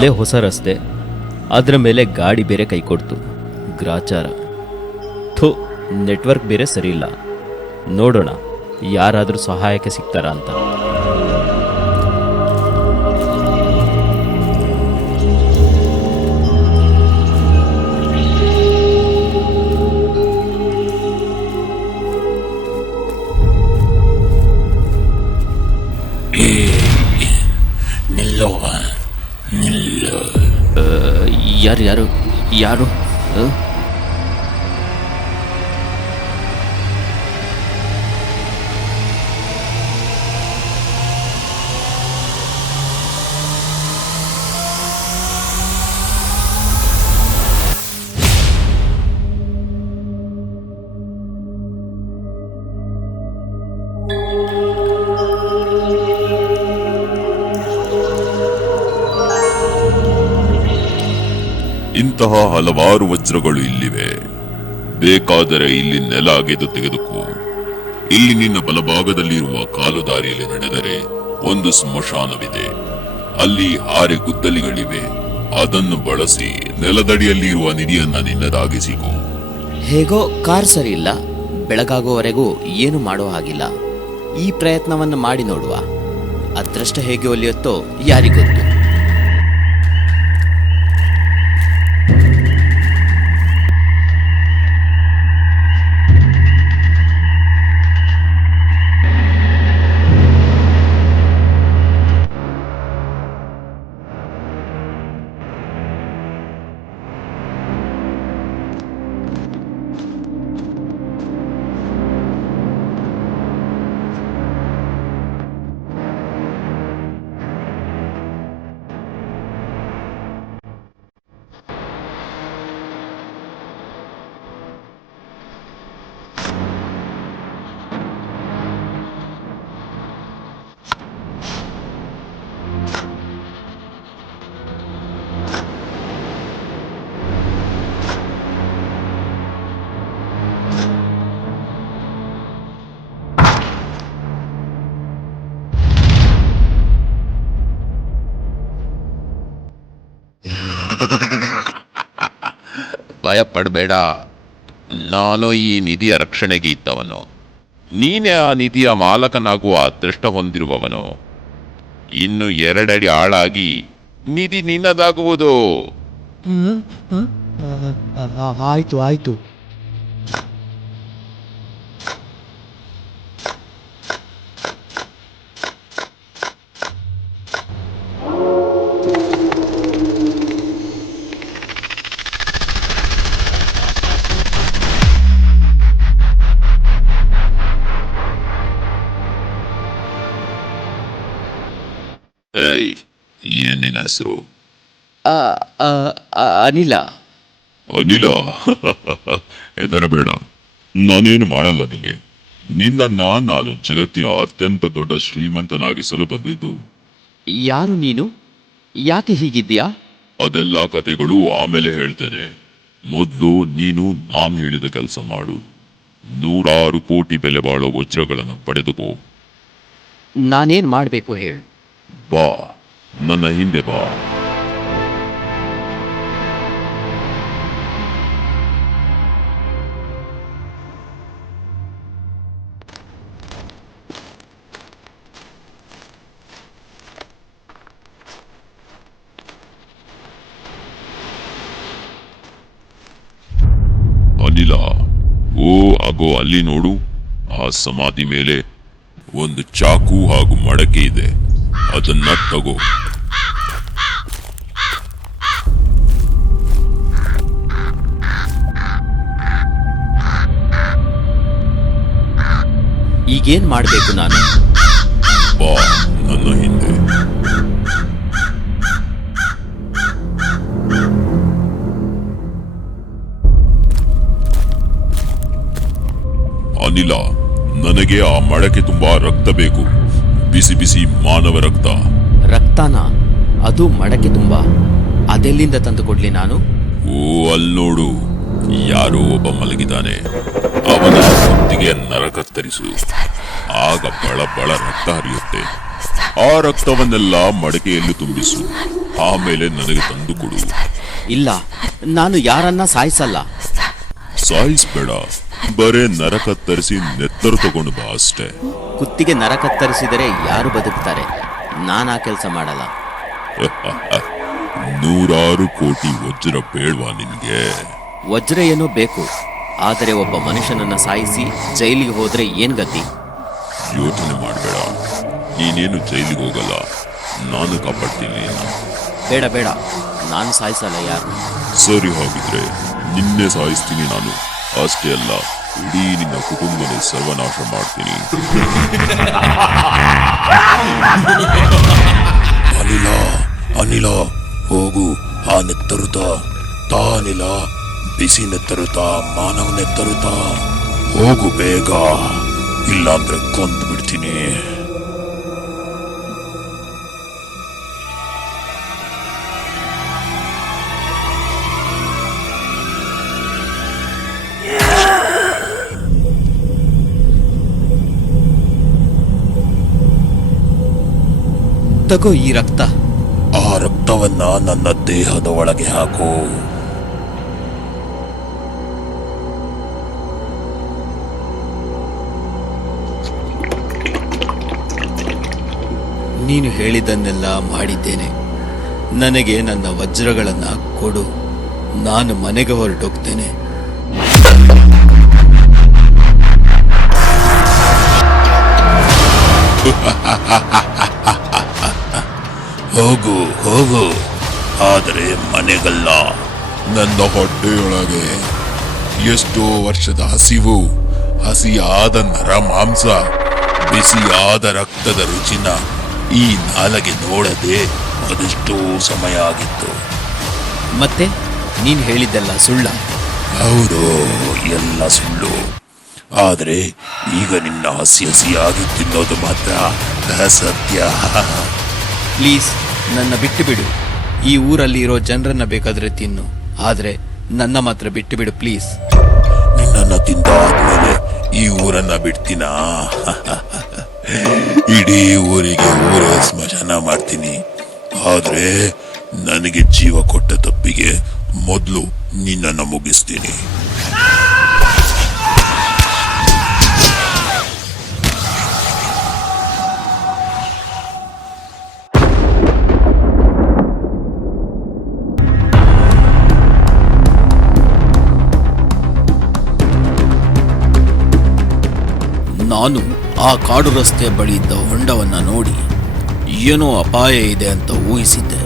ಮೊದಲೇ ಹೊಸ ರಸ್ತೆ, ಅದರ ಮೇಲೆ ಗಾಡಿ ಬೇರೆ ಕೈ ಕೊಡ್ತು. ಗ್ರಾಚಾರ. ಥು, ನೆಟ್ವರ್ಕ್ ಬೇರೆ ಸರಿಯಿಲ್ಲ. ನೋಡೋಣ ಯಾರಾದರೂ ಸಹಾಯಕ್ಕೆ ಸಿಗ್ತಾರಾ ಅಂತ. ಯಾರು ಯಾರು ಯಾರು ಇಂತಹ ಹಲವಾರು ವಜ್ರಗಳು ಇಲ್ಲಿವೆ. ಬೇಕಾದರೆ ಇಲ್ಲಿ ನೆಲ ಅಗೆದು ತೆಗೆದುಕೋ. ಇಲ್ಲಿ ನಿನ್ನ ಬಲಭಾಗದಲ್ಲಿರುವ ಕಾಲುದಾರಿಯಲ್ಲಿ ನಡೆದರೆ ಒಂದು ಸ್ಮಶಾನವಿದೆ. ಅಲ್ಲಿ 6 ಗುದ್ದಲಿಗಳಿವೆ. ಅದನ್ನು ಬಳಸಿ ನೆಲದಡಿಯಲ್ಲಿ ಇರುವ ನಿಧಿಯನ್ನ ನಿನ್ನದಾಗಿಸಿಕೋ. ಹೇಗೋ ಕಾರ್ ಸರಿ ಇಲ್ಲ, ಬೆಳಗಾಗುವವರೆಗೂ ಏನು ಮಾಡೋ ಹಾಗಿಲ್ಲ. ಈ ಪ್ರಯತ್ನವನ್ನು ಮಾಡಿ ನೋಡುವ. ಅದೃಷ್ಟ ಹೇಗೆ ಒಲಿಯುತ್ತೋ ಯಾರಿಗೊತ್ತು. ಭಯ ಪಡಬೇಡ. ನಾನು ಈ ನಿಧಿಯ ರಕ್ಷಣೆಗೆ ಇದ್ದವನು. ನೀನೇ ಆ ನಿಧಿಯ ಮಾಲಕನಾಗುವ ಅದೃಷ್ಟ ಹೊಂದಿರುವವನು. ಇನ್ನು 2 ಅಡಿ ಆಳಾಗಿ ನಿಧಿ ನಿನ್ನದಾಗುವುದು. ಆಯ್ತು ಆಯ್ತು. ಏನಿನ ಹೆಸರು? ಅನಿಲ. ಅನಿಲ? ಹೆದರಬೇಡ, ನಾನೇನು ಮಾಡಲ್ಲ ನಿನಗೆ. ನಿನ್ನನ್ನ ನಾನು ಜಗತ್ತಿನ ಅತ್ಯಂತ ದೊಡ್ಡ ಶ್ರೀಮಂತನಾಗಿಸಲು ಬಂದಿದ್ದು. ಯಾರು ನೀನು? ಯಾಕೆ ಹೀಗಿದ್ದೀಯಾ? ಅದೆಲ್ಲ ಕಥೆಗಳು ಆಮೇಲೆ ಹೇಳ್ತೇನೆ. ಮೊದಲು ನೀನು ನಾನು ಹೇಳಿದ ಕೆಲಸ ಮಾಡು. 106 ಕೋಟಿ ಬೆಲೆ ಬಾಳೋ ವಜ್ರಗಳನ್ನು ಪಡೆದುಕೋ. ನಾನೇನ್ ಮಾಡಬೇಕು ಹೇಳು? ಬಾ, ನನ್ನ ಹಿಂದೆ ಬಾ. ಅನಿಲ, ಓ ಆಗೋ ಅಲ್ಲಿ ನೋಡು. ಆ ಸಮಾಧಿ ಮೇಲೆ ಒಂದು ಚಾಕು ಹಾಗೂ ಮಡಕೆ ಇದೆ. ಅದನ್ನ ತಗೋ. ಈಗೇನ್ ಮಾಡಬೇಕು ನಾನು? ಬಾ ನನ್ನ ಹಿಂದೆ. ಅನಿಲ, ನನಗೆ ಆ ಮಡಕೆ ತುಂಬಾ ರಕ್ತ ಬೇಕು. ಬಿಸಿ ಬಿಸಿ ಮಾನವ ರಕ್ತ. ರಕ್ತನ? ಅದು ಮಡಕೆ ತುಂಬಾ? ಅದೆಲ್ಲಿಂದ ತಂದು ಕೊಡ್ಲಿ ನಾನು? ಓ ಅಲ್ಲಿ ನೋಡು, ಯಾರೋ ಒಬ್ಬ ಮಲಗಿದ್ದಾನೆ. ಅವನ ಹೊತ್ತಿಗೆ ನರ ಕತ್ತರಿಸು. ಆಗ ಬಳ ಬಳ ರಕ್ತ ಹರಿಯುತ್ತೆ. ಆ ರಕ್ತವನ್ನೆಲ್ಲ ಮಡಕೆಯಲ್ಲಿ ತುಂಬಿಸು. ಆಮೇಲೆ ನನಗೆ ತಂದು ಕೊಡು. ಇಲ್ಲ, ನಾನು ಯಾರನ್ನ ಸಾಯಿಸಲ್ಲ. ಸಾಯಿಸ್ಬೇಡ, ಬರೇ ನರ ಕತ್ತರಿಸಿ ನೆತ್ತರು ತಗೊಂಡು ಬಾ ಅಷ್ಟೇ. ಕುತ್ತಿಗೆ ನರ ಕತ್ತರಿಸಿದರೆ ಯಾರು ಬದುಕ್ತಾರೆ? ನಾನಾ ಕೆಲಸ ಮಾಡಲ್ಲ. 100 ಕೋಟಿ ವಜ್ರ ಬೇಡ್ವಾ ನಿನ್ಗೆ? ವಜ್ರ ಏನೋ ಬೇಕು, ಆದರೆ ಒಬ್ಬ ಮನುಷ್ಯನನ್ನ ಸಾಯಿಸಿ ಜೈಲಿಗೆ ಹೋದ್ರೆ ಏನ್ ಗತಿ? ಯೋಚನೆ ಮಾಡಬೇಡ, ನೀನೇನು ಜೈಲಿಗೆ ಹೋಗಲ್ಲ. ನಾನು ಕಾಪಾಡ್ತೀನಿ. ಬೇಡ ಬೇಡ, ನಾನು ಸಾಯಿಸಲ್ಲ ಯಾರು. ಸರಿ, ಹಾಗಿದ್ರೆ ನಿನ್ನೆ ಸಾಯಿಸ್ತೀನಿ ನಾನು. ಅಷ್ಟೇ ಅಲ್ಲ, ಇಡೀ ನಿನ್ನ ಕುಟುಂಬನೇ ಸರ್ವನಾಶ ಮಾಡ್ತೀನಿ. ಅನಿಲ ಅನಿಲ, ಹೋಗು. ಆ ನೆತ್ತರುತ ತಾನಿಲ, ಬಿಸಿ ನೆತ್ತರುತ, ಮಾನವ ನೆತ್ತರುತ. ಹೋಗು ಬೇಗ, ಇಲ್ಲಾಂದ್ರೆ ಕೊಂದು ಬಿಡ್ತೀನಿ. ತಗೋ ಈ ರಕ್ತ. ಆ ರಕ್ತವನ್ನ ನನ್ನ ದೇಹದ ಒಳಗೆ ಹಾಕು. ನೀನು ಹೇಳಿದ್ದನ್ನೆಲ್ಲ ಮಾಡಿದ್ದೇನೆ. ನನಗೆ ನನ್ನ ವಜ್ರಗಳನ್ನ ಕೊಡು. ನಾನು ಮನೆಗೆ ಹೊರಟೋಗ್ತೇನೆ. ಹೋಗು ಹೋಗು, ಆದರೆ ಮನೆಗಲ್ಲ. ನನ್ನ ಹೊಟ್ಟೆಯೊಳಗೆ ಎಷ್ಟೋ ವರ್ಷದ ಹಸಿವು, ಹಸಿಯಾದ ನರ ಮಾಂಸ, ಬಿಸಿಯಾದ ರಕ್ತದ ರುಚಿನ ಈ ನಾಲಗೆ ನೋಡದೆ ಅದೆಷ್ಟೋ ಸಮಯ ಆಗಿತ್ತು. ಮತ್ತೆ ನೀನು ಹೇಳಿದ್ದೆಲ್ಲ ಸುಳ್ಳ? ಹೌದು, ಎಲ್ಲ ಸುಳ್ಳು. ಆದರೆ ಈಗ ನಿನ್ನ ಹಸಿಯಾಗಿ ತಿನ್ನೋದು ಮಾತ್ರ ಸತ್ಯ. ಪ್ಲೀಸ್ ನನ್ನ ಬಿಟ್ಟು ಬಿಡು. ಈ ಊರಲ್ಲಿ ಇರೋ ಜನರನ್ನ ಬೇಕಾದ್ರೆ ತಿನ್ನು, ಆದ್ರೆ ನನ್ನ ಮಾತ್ರ ಬಿಟ್ಟು ಬಿಡು ಪ್ಲೀಸ್. ನಿನ್ನನ್ನ ತಿಂದಾದ್ಮೇಲೆ ಈ ಊರನ್ನ ಬಿಡ್ತೀನಾ? ಇಡೀ ಊರಿಗೆ ಊರೇ ಸ್ಮಶಾನ ಮಾಡ್ತೀನಿ. ಆದ್ರೆ ನನಗೆ ಜೀವ ಕೊಟ್ಟ ತಪ್ಪಿಗೆ ಮೊದಲು ನಿನ್ನನ್ನು ಮುಗಿಸ್ತೀನಿ. ನಾನು ಆ ಕಾಡು ರಸ್ತೆ ಬಳಿ ಇದ್ದ ಹೊಂಡವನ್ನ ನೋಡಿ ಏನೋ ಅಪಾಯ ಇದೆ ಅಂತ ಊಹಿಸಿದ್ದೆ.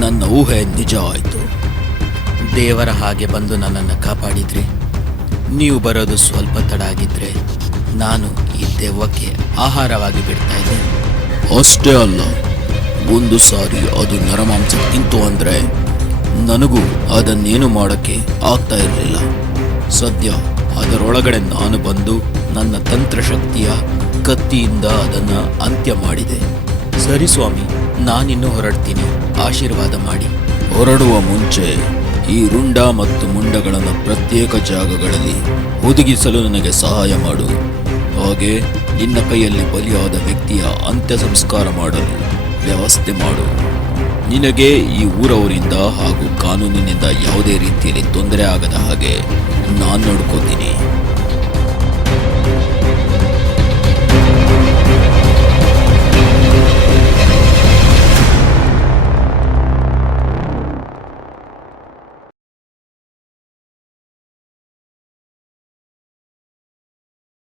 ನನ್ನ ಊಹೆ ನಿಜ ಆಯಿತು. ದೇವರ ಹಾಗೆ ಬಂದು ನನ್ನನ್ನು ಕಾಪಾಡಿದ್ರಿ. ನೀವು ಬರೋದು ಸ್ವಲ್ಪ ತಡ ಆಗಿದ್ರೆ ನಾನು ಈ ದೆವ್ವಕ್ಕೆ ಆಹಾರವಾಗಿ ಬಿಡ್ತಾ ಇದ್ದೆ. ಅಷ್ಟೇ ಅಲ್ಲ, ಒಂದು ಸಾರಿ ಅದು ನರಮಾಂಸ ತಿಂತು ಅಂದ್ರೆ ನನಗೂ ಅದನ್ನೇನು ಮಾಡೋಕ್ಕೆ ಆಗ್ತಾ ಇರಲಿಲ್ಲ. ಸದ್ಯ ಅದರೊಳಗಡೆ ನಾನು ಬಂದು ನನ್ನ ತಂತ್ರಶಕ್ತಿಯ ಕತ್ತಿಯಿಂದ ಅದನ್ನು ಅಂತ್ಯ ಮಾಡಿದೆ. ಸರಿ ಸ್ವಾಮಿ, ನಾನಿನ್ನು ಹೊರಡ್ತೀನಿ, ಆಶೀರ್ವಾದ ಮಾಡಿ. ಹೊರಡುವ ಮುಂಚೆ ಈ ರುಂಡ ಮತ್ತು ಮುಂಡಗಳನ್ನು ಪ್ರತ್ಯೇಕ ಜಾಗಗಳಲ್ಲಿ ಹುದುಗಿಸಲು ನನಗೆ ಸಹಾಯ ಮಾಡು. ಹಾಗೆ ನಿನ್ನ ಕೈಯಲ್ಲಿ ಬಲಿಯಾದ ವ್ಯಕ್ತಿಯ ಅಂತ್ಯ ಸಂಸ್ಕಾರ ಮಾಡಲು ವ್ಯವಸ್ಥೆ ಮಾಡು. ನಿನಗೆ ಈ ಊರವರಿಂದ ಹಾಗೂ ಕಾನೂನಿನಿಂದ ಯಾವುದೇ ರೀತಿಯಲ್ಲಿ ತೊಂದರೆ ಆಗದ ಹಾಗೆ ನಾನು ನೋಡ್ಕೋತೀನಿ.